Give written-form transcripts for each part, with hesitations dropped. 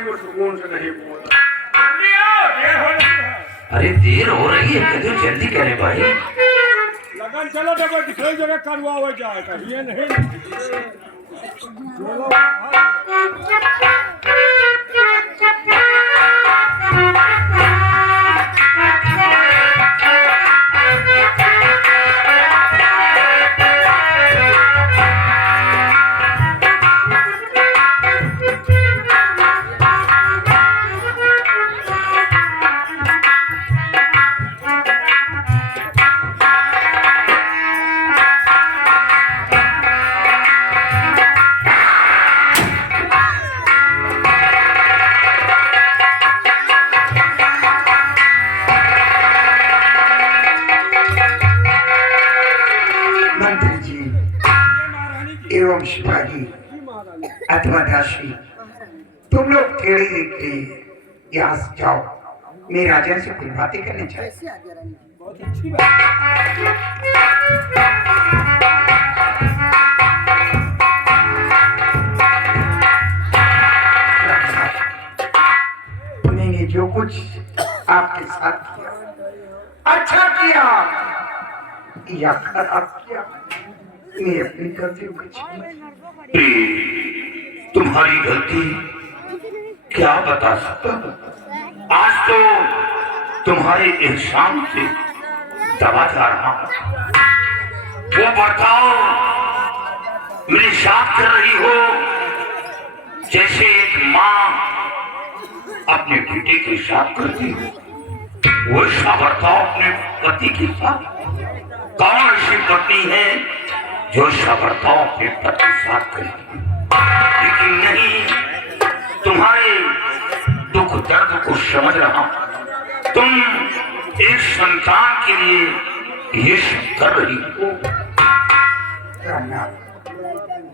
रानी को सुकून से नहीं बोला। अरे देर हो रही है, तो जल्दी करे भाई। लगन चलो तो कोई दूसरी जगह करवा हो जाएगा, ये नहीं चलो एवं शिवाजी अथवा दासी, तुम लोग थेड़ी देख के यहाँ से जाओ, मैं राजा से कुछ बातें करने चाहिए। बहुत अच्छी बात। मैंने जो कुछ आपके साथ किया, अच्छा किया या खराब किया, मैं अपनी गलतियों को तुम्हारी गलती क्या बता सकता हूँ। आज तो तुम्हारे एहसान से दबा जा रहा हूँ। वो बर्ताव मेरे साथ कर रही हो जैसे एक माँ अपने बेटे के साथ करती हो, वैसा बर्ताव अपने पति के साथ। कौन ऐसी पत्नी है जो ऐसा बर्ताव अपने पति के साथ करेगी? लेकिन नहीं, तुम्हारे दुख दर्द को समझ रहा हूं। तुम एक संतान के लिए ये सब कर रही हो।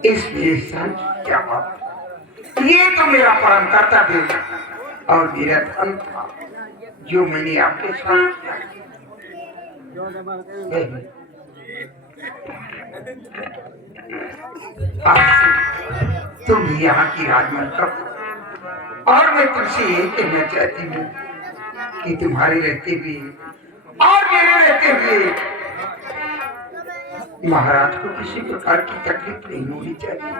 इसलिए सच क्या बात, ये तो मेरा परम कर्तव्य और मेरा धर्म था जो मैंने आपके साथ किया। तुम यहाँ की राजमंत्री और मैं तुमसे ये कहना चाहती हूँ कि तुम्हारे रहते हुए और मेरे रहते हुए महाराज को किसी प्रकार की तकलीफ नहीं होनी चाहिए।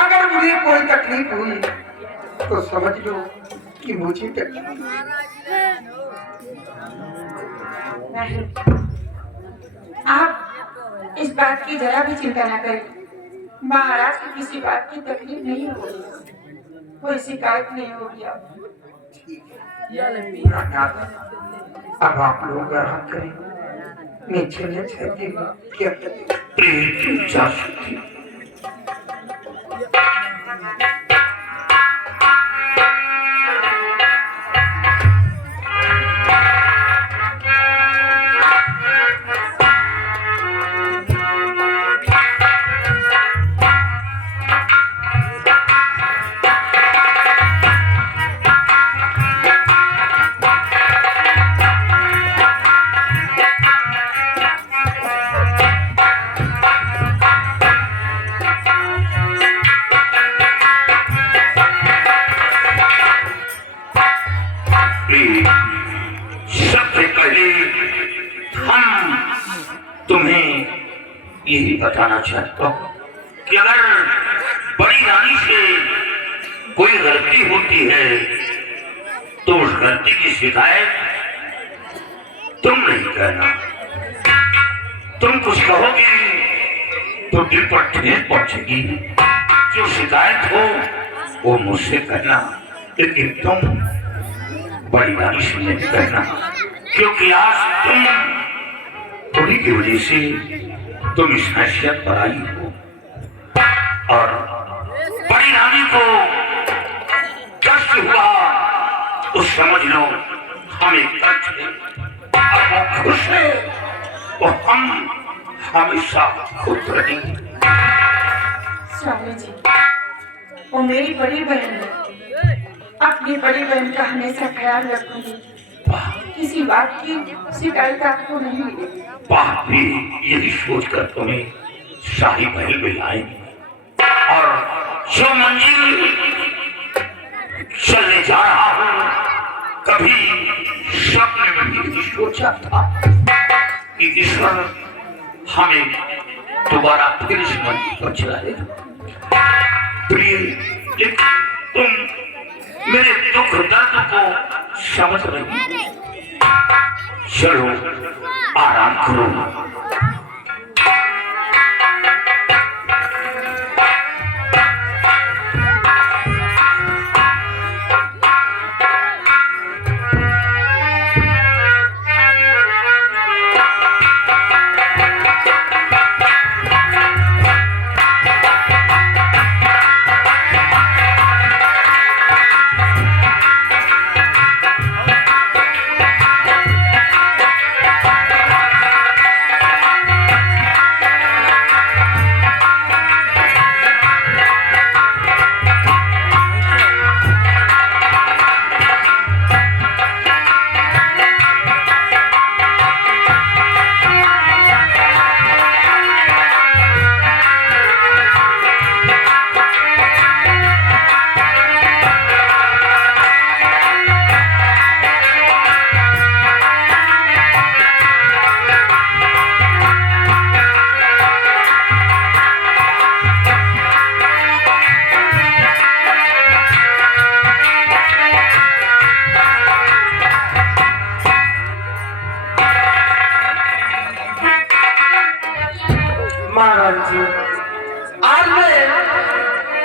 अगर मुझे कोई तकलीफ हुई तो समझ लो कि मुझे तकलीफ। आप इस बात की जरा भी चिंता न करें। महाराज को किसी बात की तकलीफ नहीं होगी, कोई शिकायत नहीं होगी। अब आप लोग आराम करें, मैं चलना चाहती हूँ। क्या जा सकती सबसे पहले हम तुम्हें यही बताना चाहता हूँ कि अगर बड़ी रानी से कोई गलती होती है तो उस गलती की शिकायत तुम नहीं करना। तुम कुछ कहोगे तो दिल पर ठेस पहुंचेगी। जो शिकायत हो वो मुझसे करना, लेकिन तुम बड़ी रानी से नहीं करना, क्योंकि आज तुम उन्हीं की वजह से तुम इस हैसियत पर आई हो। और बड़ी रानी को कष्ट हुआ तो समझ लो हम एक कष्ट है, और वो खुश है तो हम हमेशा खुश रहेंगे। स्वामी जी, वो मेरी बड़ी बहन है, अपनी बड़ी बहन का हमेशा ख्याल रखूंगी। किसी बात की शिकायत आपको नहीं मिलेगी। बात भी यही सोचकर तुम्हें शाही महल में लाएंगे, और जो मंजिल चलने जा रहा हूं, कभी सपने में भी नहीं सोचा था कि ईश्वर हमें दोबारा फिर इस मंदिर पर चलाएगा। प्रिय, लेकिन तुम मेरे दुख दर्द को समझ रही, चलो आराम करो। महाराज जी, आज मैं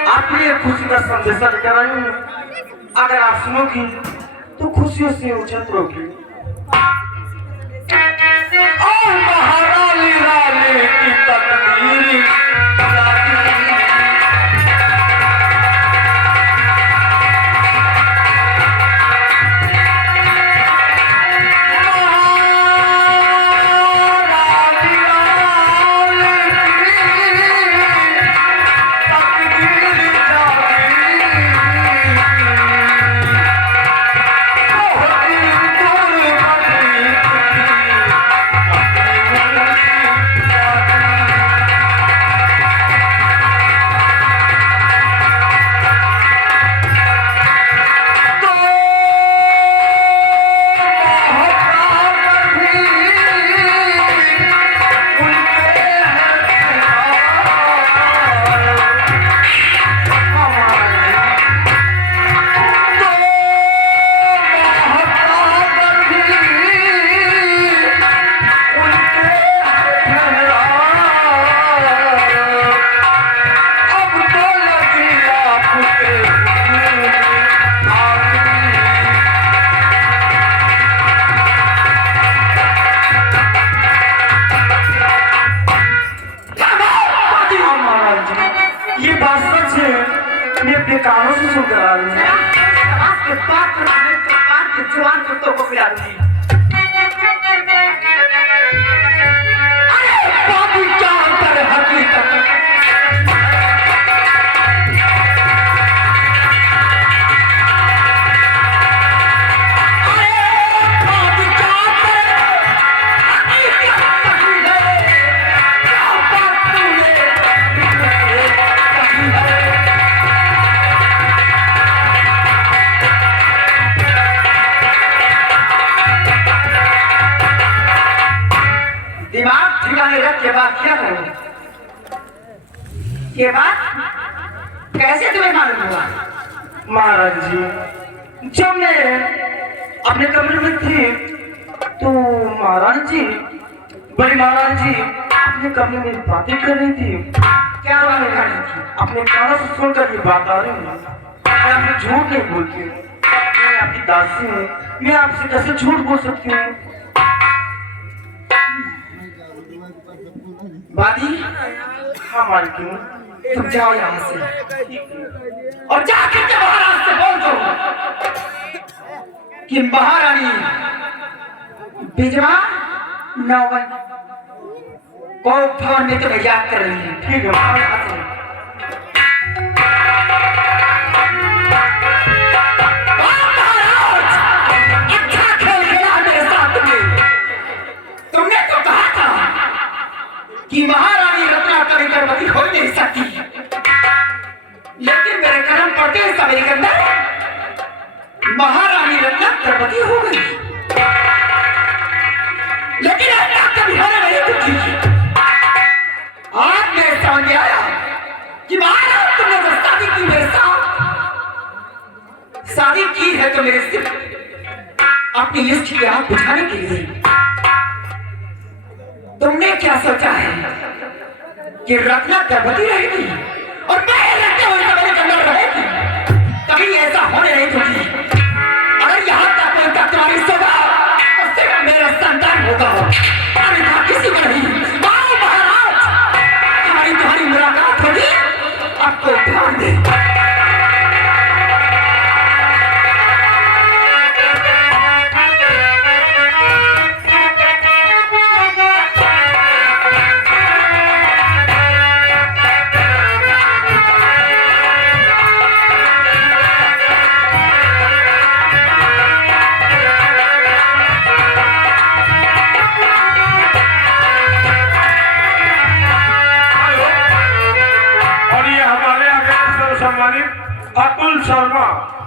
आपके लिए खुशी का संदेशा लेकर आई हूँ। अगर आप सुनोगी तो खुशियों से उछल रहोगी। ओ महारानी रानी की तकदीर कानों से सुन कर आ रही है। आपके पाप के जवान कुत्तों को खिला दूंगी। अरे पापी क्या अंतर है हकीकत? दिमाग ठिकाने रख के बात क्या करूं? ये बात कैसे तुम्हें मालूम हुआ? महाराज जी, जब मैं अपने कमरे में थी तो महाराज जी, बड़ी महाराज जी अपने कमरे में बातें कर रही थी। क्या बात कर रही थी? अपने कानों से सुनकर ये बात आ रही है। मैं आपने झूठ नहीं बोलती हूँ। मैं आपकी दासी हूँ, मैं आपसे कैसे झूठ बोल सकती हूँ? बादी, हाँ मालकिन, तुम जाओ यहाँ से और जाकर के महाराज से बोल दो कि महारानी बिजवा नौवन को भवन में तुम्हें याद कर रही है। ठीक है महाराज। अच्छा खेल खेला मेरे साथ में। तुमने तो कहा था कि महारानी रत्ना कभी गर्भवती हो नहीं सकती, लेकिन मेरे कर्म पड़ते हैं सवेरे के अंदर हो गई, लेकिन ऐसा कभी होने नहीं दूंगी। आज मेरे सामने आया कि महाराज तुमने जो शादी की मेरे साथ, शादी की है तो मेरे सिर्फ अपनी इष्ट की आग बुझाने के लिए। तुमने क्या सोचा है कि रत्ना गर्भवती रहेगी और मैं रहते हुए मेरे अंदर रहेगी? कभी ऐसा होने नहीं दूंगी। अगर यहाँ तक पहुंचा तुम्हारी सोगा तो सिर्फ मेरा संतान होगा, अन्यथा किसी को नहीं। आओ महाराज, तुम्हारी मुलाकात होगी, आपको ध्यान दे।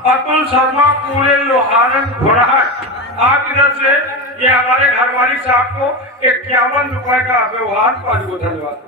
अतुल शर्मा पूरे लोहारन घोड़ाहट। आप इधर से ये हमारे घर वाली साहब को 51 रुपए का व्यवहार पर धन्यवाद।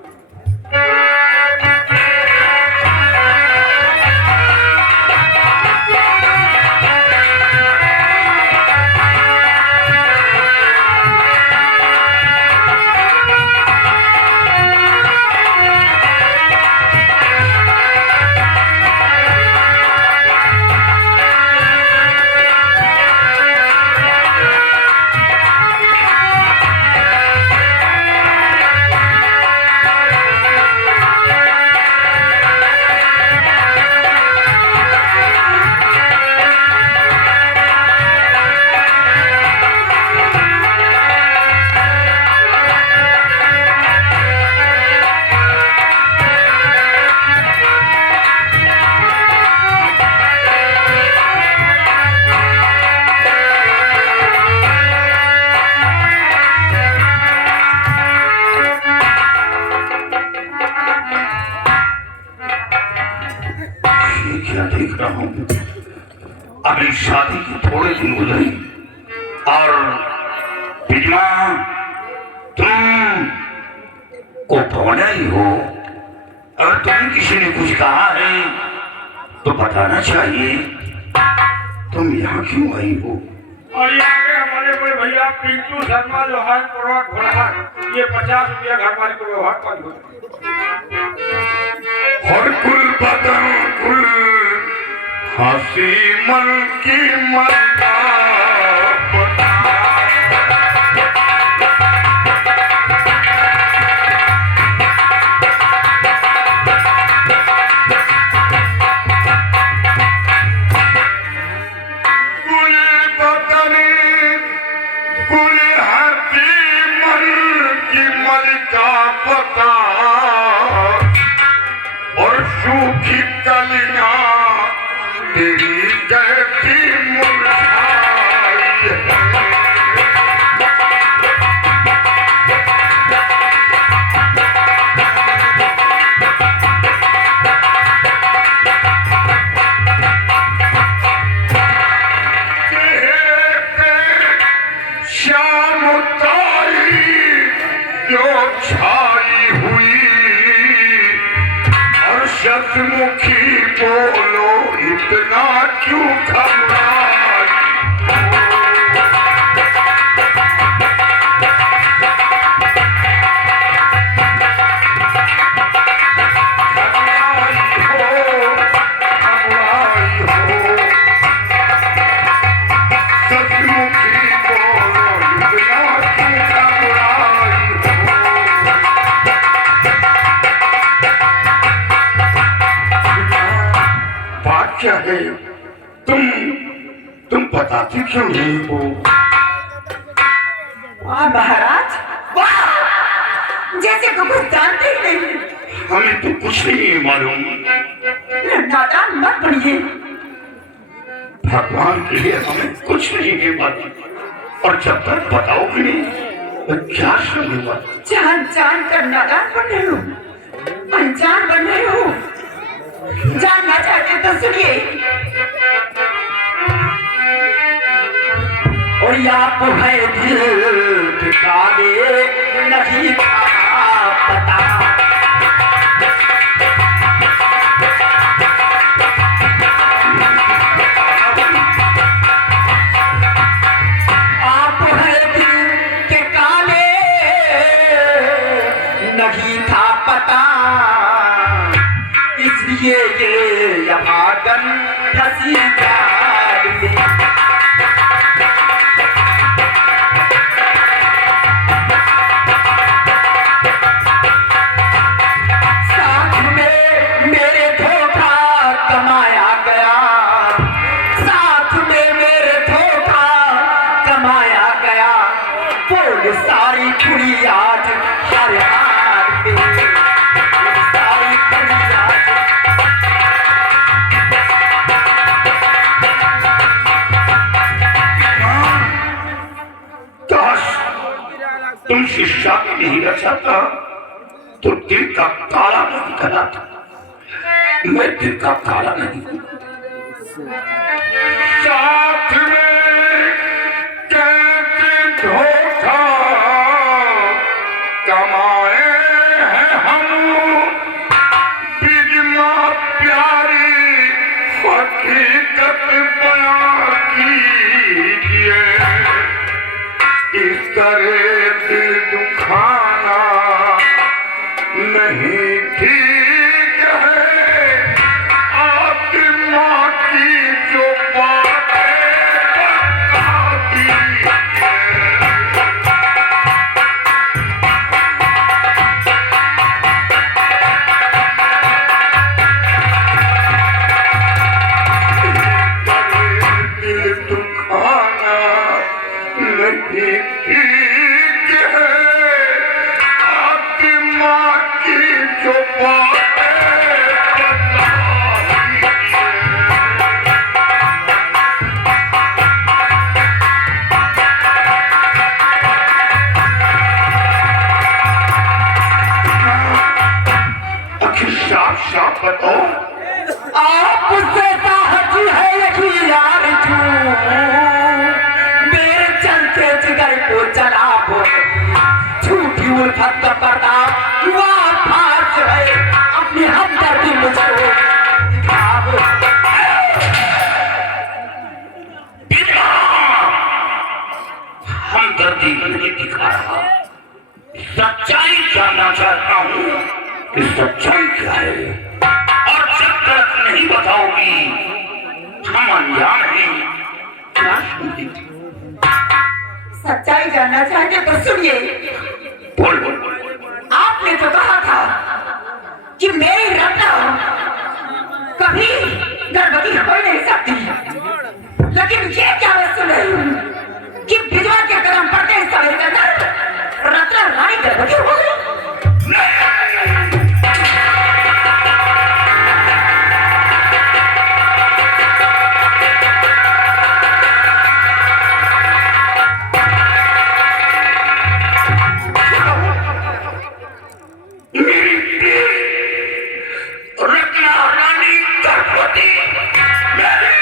अभी शादी के थोड़े दिन गुजरे और बिजमा तुम को भवना ही हो। अगर तुम्हें किसी ने कुछ कहा है तो बताना चाहिए। तुम यहाँ क्यों आई हो? और ये आगे हमारे बड़े भैया पिंटू शर्मा लोहार परवा घोड़ाहट, ये 50 रुपया घर वाली को व्यवहार पर हर कुल बदन कुल हंसी मन की ममता सूखी कलियां तेरी जैसी मुरझाई श्याम ताई जो छाई हुई मुखी बोलो इतना क्यों घबराई? सचमुखी बोलो इतना क्यों घबराई? क्या है तुम बताती क्यों नहीं हो? महाराज, वाह! जैसे तुम कुछ जानते ही नहीं। हमें तो कुछ नहीं मालूम। नादान मत बनिए। भगवान के लिए हमें कुछ नहीं है मालूम, और जब तक बताओगे नहीं तो क्या समझूंगा? जान जान कर नादान बन रहे हो, अनजान बन रहे हो। जानना चाहते तो सुनिए। कोई आप है दिल के काले नहीं था पता। आप है दिल के काले नहीं था पता, इसलिए ये यमागन फंसी जाल में। सारी खुली आज हर हाल में, सारी खुली आज। काश तुम शिष्या की नहीं रचाता तो दिल का काला नहीं कराता। मैं दिल का काला नहीं साथ में कैसे धोखा कमाए हैं हम, बिजमा प्यारी हकीकत बयां कीजिए। इस तरह दिल दुखाना नहीं ठीक है, आत्मा की जो बातें बताती है। दिल दुखाना नहीं ठीक है, आत्मा की जो बातें बताती है। आखिर साफ साफ बताओ, आपसे ताहजी है यही यार तू, मेरे चलते जिगर को चला वो झूठी उल्फत का पर्दा हुआ फास है। अपनी हमदर्दी मुझको दिखाओ। हमदर्दी नहीं दिखा रहा, सच्चाई जानना चाहता हूँ कि सच्चाई क्या है। और जब तक नहीं बताओगी हम अनजान हैं। क्या सुनती? सच्चाई जानना चाहते तो सुनिए। बोल बोल बोल। आपने तो कहा था कि मेरी रत्ना कभी गर्भवती हो नहीं सकती, लेकिन ये क्या मैं सुन रही हूँ कि विधवा के कदम पड़ते ही समय के अंदर रत्ना रानी गर्भवती हो गई। रत्ना रानी गर्भवती मेरे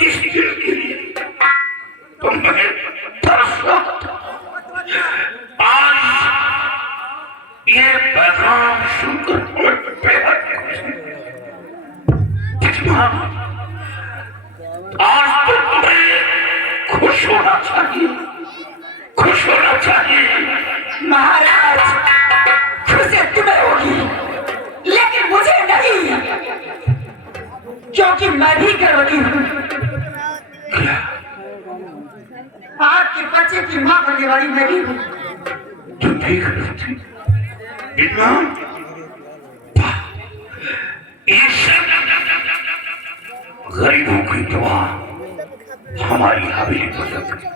इस दिल के लिए तो मैं तरस रहा था। आज ये पैगाम सुनकर मैं बेहद खुश हूं। आज तो तुम्हें खुश होना चाहिए, खुश होना चाहिए। महाराज, खुशी तुम्हें होगी लेकिन मुझे नहीं, क्योंकि मैं भी गर्भवती हूँ। आपके बच्चे की माँ बनने वाली मैं भी हूँ। तुम भी गर्भवती? विद्वान, ये सब गरीबों की दुआ हमारी हवेली पर लग गई।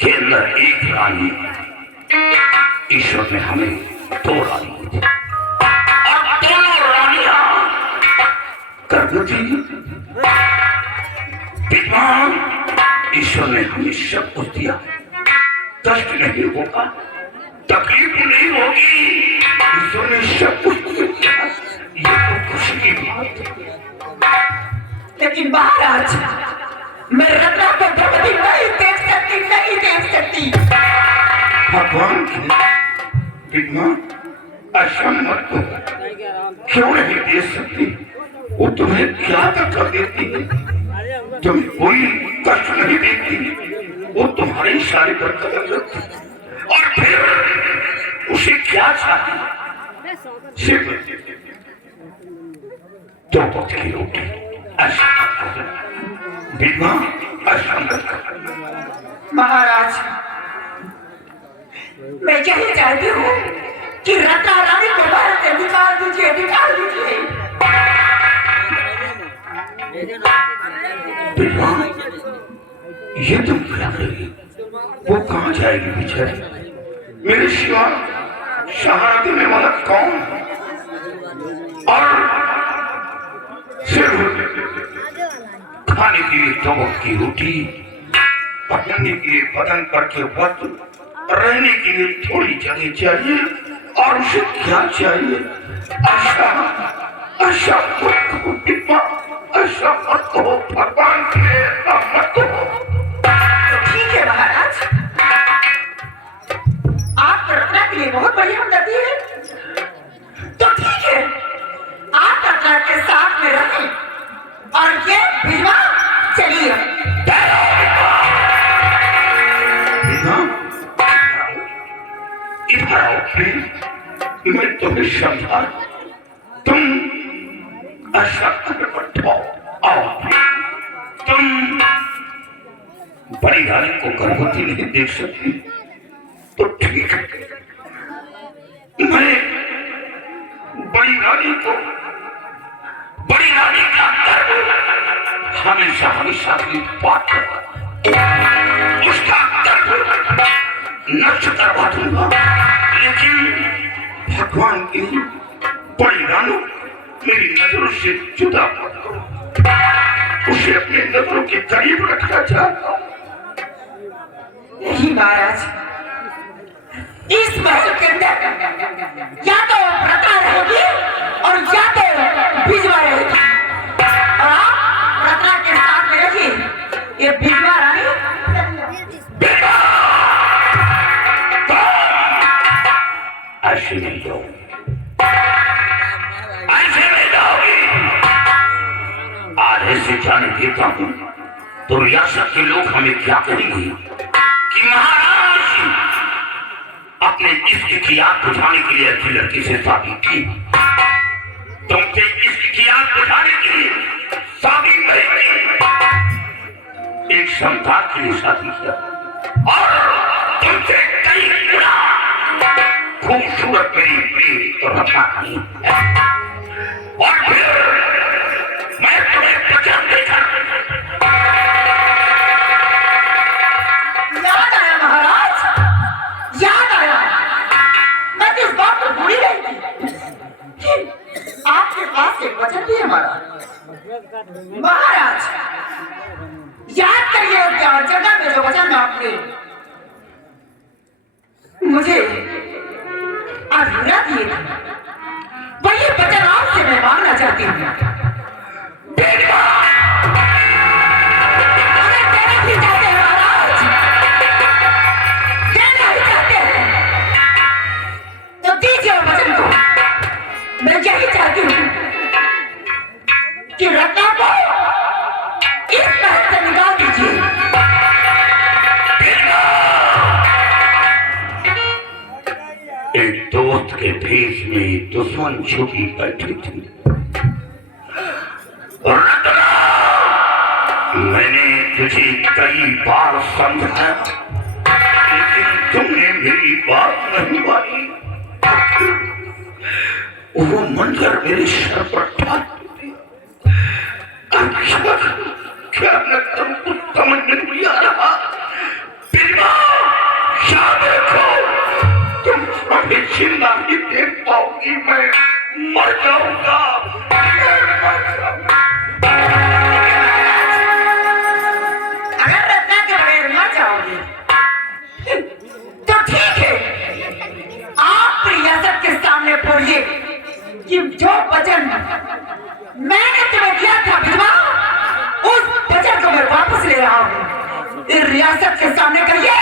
के अंदर एक रानी, ईश्वर ने हमें दो रानी दी और दोनों रानियां गर्भवती। विद्वान, ईश्वर ने हमें सब कुछ दिया कष्ट नहीं होगा, तकलीफ नहीं होगी, ईश्वर ने सब कुछ दिया। ये तो खुशी की बात है। लेकिन महाराज, मैं रत्ना को द्रौपदी नहीं देख सकती, नहीं देख सकती। भगवान की विघ्न ऐसा मत हो, क्यों नहीं दे सकती? वो तुम्हें क्या तकलीफ देती है? तुम्हें कोई कष्ट नहीं देती, वो तुम्हारे इशारे पर कदम रखती, और फिर उसे क्या चाहिए? सिर्फ दो वक्त की रोटी। ऐसा विघ्न ऐसा मत करो। महाराज, मैं यही चाहती हूँ कि रत्ना रानी को बाहर से निकाल दीजिए, निकाल दीजिए। ये तुम क्या करेगी? वो कहाँ जाएगी बेचारी? मेरे सिवा सहारा देने वाला कौन है? और सिर्फ खाने के लिए दो वक्त की रोटी, पहनने के लिए बदन पर के वस्त्र, रहने के लिए थोड़ी जगह चाहिए, और उसे क्या चाहिए? ऐसा ऐसा मत हो पिता, ऐसा मत हो, भगवान के लिए ऐसा मत हो। ठीक है महाराज, आप रत्ना के लिए बहुत बड़ी हमदर्दी है, तो ठीक है, आप रत्ना के साथ में रहें, और ये विधवा चलिए। इधर आओ प्लीज, मैं तुम्हें समझा। तुम ऐसा कर मत आओ। तुम बड़ी रानी को गर्भवती नहीं देख सकती, तो ठीक है, मैं बड़ी रानी को, बड़ी रानी का गर्भ हमेशा हमेशा की बात है, उसका गर्भ नष्ट करवा दूंगा, लेकिन भगवान की बड़ी रानी मेरी नजरों से जुदा मत करो। उसे अपने नजरों के करीब रखना चाहता हूँ। नहीं महाराज, इस महल के अंदर या तो रत्ना रहेगी और या तो विधवा रहेगी, और आप रत्ना के साथ में रहिए। ये विधवा रानी ऐसे नहीं जाओगी, ऐसे नहीं जाओगी। आधे से जाने देता हूँ तो रियासत के लोग हमें क्या करेंगे कि महाराज अपने इश्क की आग बुझाने के लिए अच्छी लड़की से शादी की, तुमसे इश्क की आग बुझाने के लिए शादी करेंगे, एक संतान के लिए शादी किया, और तुमसे कई गुना खूबसूरत मेरी प्रिय रत्ना नहीं है, और फिर मैं तुम्हें वचन देकर याद आया महाराज, याद आया। मैं इस बात को भूल गई थी कि आपके पास एक वचन भी है महाराज। याद करिए क्या जगह में जो वचन आपने मुझे अधूरा दिए थे, वही वचन आपसे मैं मांगना चाहती हूँ। अगर देना ही चाहते हैं महाराज, देना ही चाहते हैं, तो दीजिए वचन को। मैं यही चाहती हूँ कि रत्ना को इस महल से निकाल दीजिए। एक दोस्त के भेष में दुश्मन छुपी बैठी थी। रत्ना, मैंने तुझे कई बार समझाया, लेकिन तुमने मेरी बात नहीं मानी। वो मंजर मेरे सर पर डाल दिया। क्या मैं करूं, कुछ समझ में नहीं आ रहा। देखो, तुम हमें जिंदा ही देख पाओगी, मैं मर जाऊंगा। अगर रत्ना के बगैर मर जाओगे कि जो वचन मैंने तुम्हें दिया था विधवा, उस वचन को मैं वापस ले रहा हूँ। इस रियासत के सामने कहिए,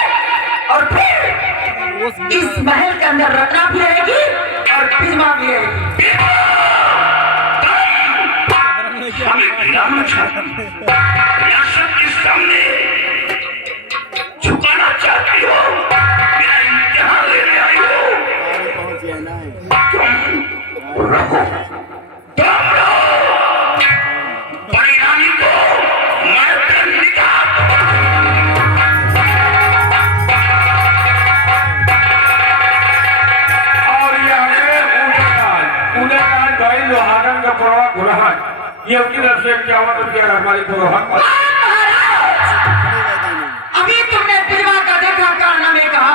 और फिर इस महल के अंदर रत्ना भी रहेगी और विधवा भी रहेगी। हमें गिराना चाहती, रियासत के सामने झुकाना चाहती हो, मेरा इम्तिहान लेने आई हो। तुम रहो, तुम रहो, बड़ी रानी को मैं फिर निकाल और ये आगे उदयकाल गए लोहारन का प्रवाह गुरहन, ये उसकी तरफ से 51 रुपया हमारी गुरहन। अभी तुमने विधवा का देखा काना में कहा,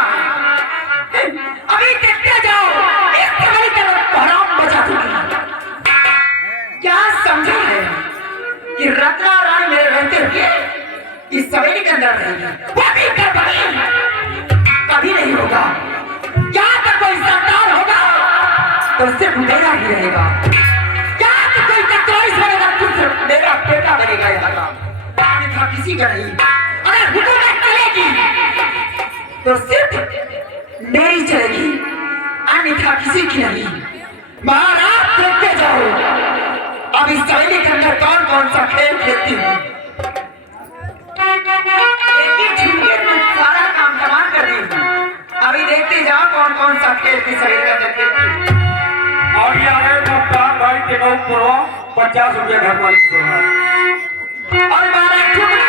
अभी देखते जाओ इस कमरी तरफ हराम बचा चुकी। क्या समझा है कि रत्ना रानी मेरे रहते हुए इस सवेली के अंदर रहेगी? वो भी कभी नहीं होगा। क्या तक कोई संतान होगा तो सिर्फ मेरा ही रहेगा। क्या तक कोई तत्वाइश बनेगा तो सिर्फ मेरा बेटा बनेगा। अन्यथा किसी का नहीं। अगर हुकूमत चलेगी तो सिर्फ मेरी चलेगी, अन्यथा किसी की नहीं। महाराज देखते जाओ अब इस सवेली के अंदर कौन कौन सा खेल खेलती हूँ। एक ही झुमके में सारा काम तमाम कर दी। अभी देखते जाओ कौन कौन सा खेल की सवेली के अंदर खेलती हूँ। और ये आगे मुख्तार भाई के पूर्व 50 रुपया घर वाली गुरहन। और 12 झुमके